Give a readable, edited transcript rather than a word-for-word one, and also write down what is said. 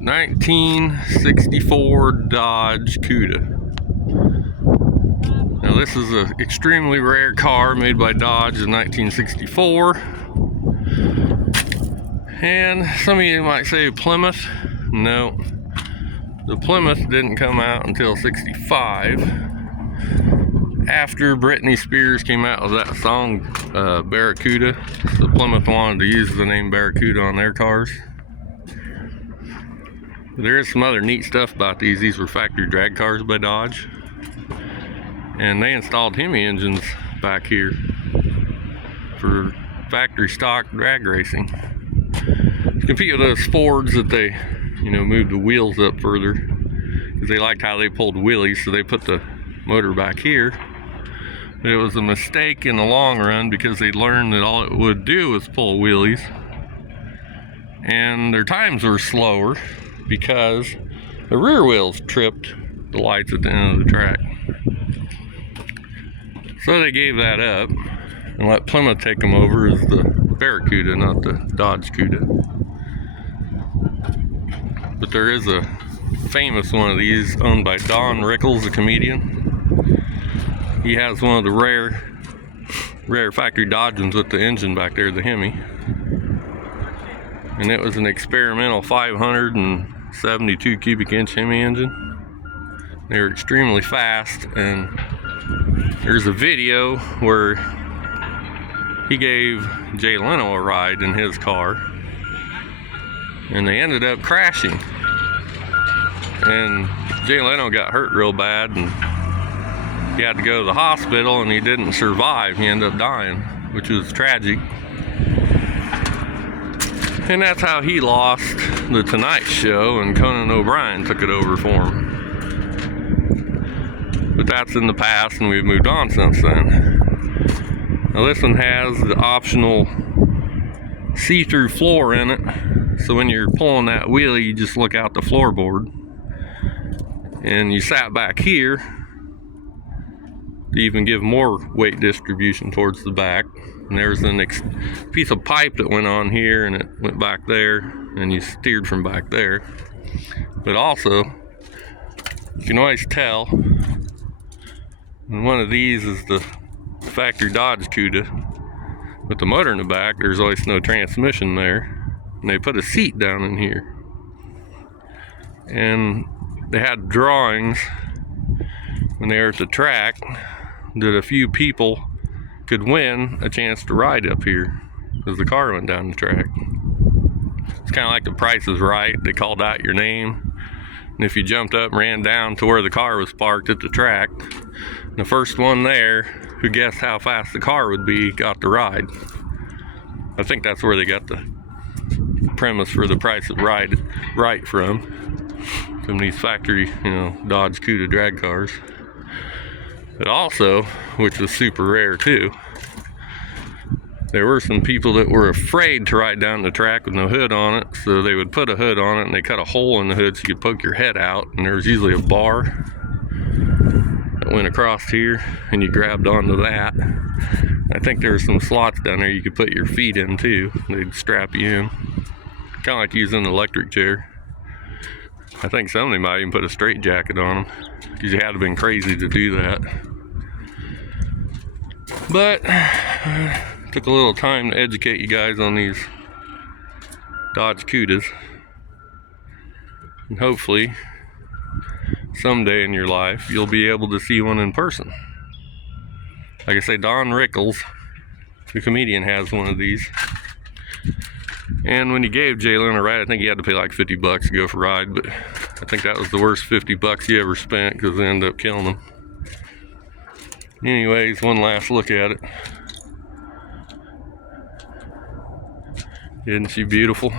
1964 Dodge Cuda. Now this is an extremely rare car made by Dodge in 1964. And some of you might say Plymouth. No, the Plymouth didn't come out until 65. After Britney Spears came out with that song, Barracuda. So Plymouth wanted to use the name Barracuda on their cars. There is some other neat stuff about these. These were factory drag cars by Dodge. And they installed Hemi engines back here for factory stock drag racing. To compete with those Fords that they, moved the wheels up further because they liked how they pulled wheelies, so they put the motor back here. But it was a mistake in the long run because they learned that all it would do was pull wheelies. And their times were slower because the rear wheels tripped the lights at the end of the track. So they gave that up and let Plymouth take them over as the Barracuda, not the Dodge Cuda. But there is a famous one of these owned by Don Rickles, a comedian. He has one of the rare factory Dodge ones with the engine back there, the Hemi. And it was an experimental 572 cubic inch Hemi engine. They were extremely fast, and there's a video where he gave Jay Leno a ride in his car, and they ended up crashing. And Jay Leno got hurt real bad, and he had to go to the hospital, and he didn't survive. He ended up dying, which was tragic. And that's how he lost the Tonight Show, and Conan O'Brien took it over for him. But that's in the past, and we've moved on since then. Now this one has the optional see-through floor in it, so when you're pulling that wheelie, you just look out the floorboard. And you sat back here to even give more weight distribution towards the back. And there's a piece of pipe that went on here, and it went back there, and you steered from back there. But also, you can always tell, and one of these is the factory Dodge Cuda with the motor in the back. There's always no transmission there, and they put a seat down in here. And they had drawings when they were at the track that a few people could win a chance to ride up here as the car went down the track. It's kind of like the Price is Right. They called out your name, and if you jumped up and ran down to where the car was parked at the track, the first one there who guessed how fast the car would be got the ride. I think that's where they got the premise for the Price is Right from these factory, Dodge Cuda drag cars. But also, which was super rare too, there were some people that were afraid to ride down the track with no hood on it, so they would put a hood on it, and they cut a hole in the hood so you could poke your head out, and there was usually a bar that went across here, and you grabbed onto that. I think there were some slots down there you could put your feet in too. They'd strap you in, kind of like using an electric chair. I think some of them might even put a straight jacket on them, because you had to have been crazy to do that. But took a little time to educate you guys on these Dodge Cudas, and hopefully someday in your life you'll be able to see one in person. Like I say, Don Rickles, the comedian, has one of these. And when he gave Jay Leno a ride, I think he had to pay like $50 to go for a ride, but I think that was the worst $50 he ever spent because they ended up killing him. Anyways, one last look at it. Isn't she beautiful?